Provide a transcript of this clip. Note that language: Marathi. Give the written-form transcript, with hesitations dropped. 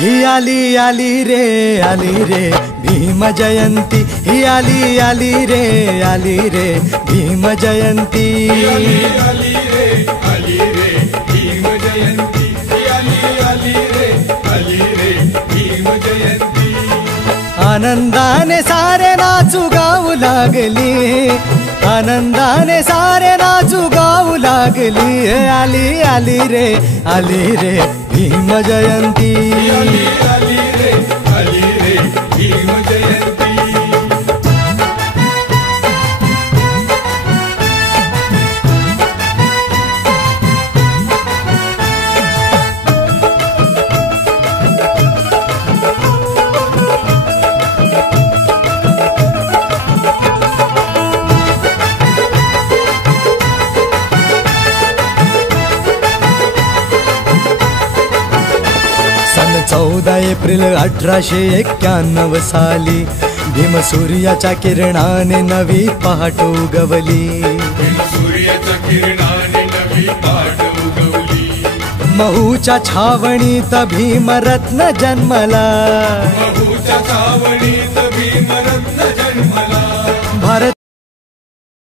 ही आली आली रे भीम जयंती। ही आली रे भीम जयंती। आली रे भीम जयंती। आली रे भीम जयंती। आनंदाने सारे नाचू गाऊ लागली। आनंदाने सारे नाचू गाऊ लागली। आली रे भीम जयंती। आली रे भीम जयंती। सन 14 एप्रिल 1891 साली भीम सूर्याच्या किरणाने नवी पहाट उगवली। भीम सूर्याच्या किरणाने नवी पहाट उगवली। महूच्या छावणीत भीमरत्न जन्मला। महूच्या छावणीत भीम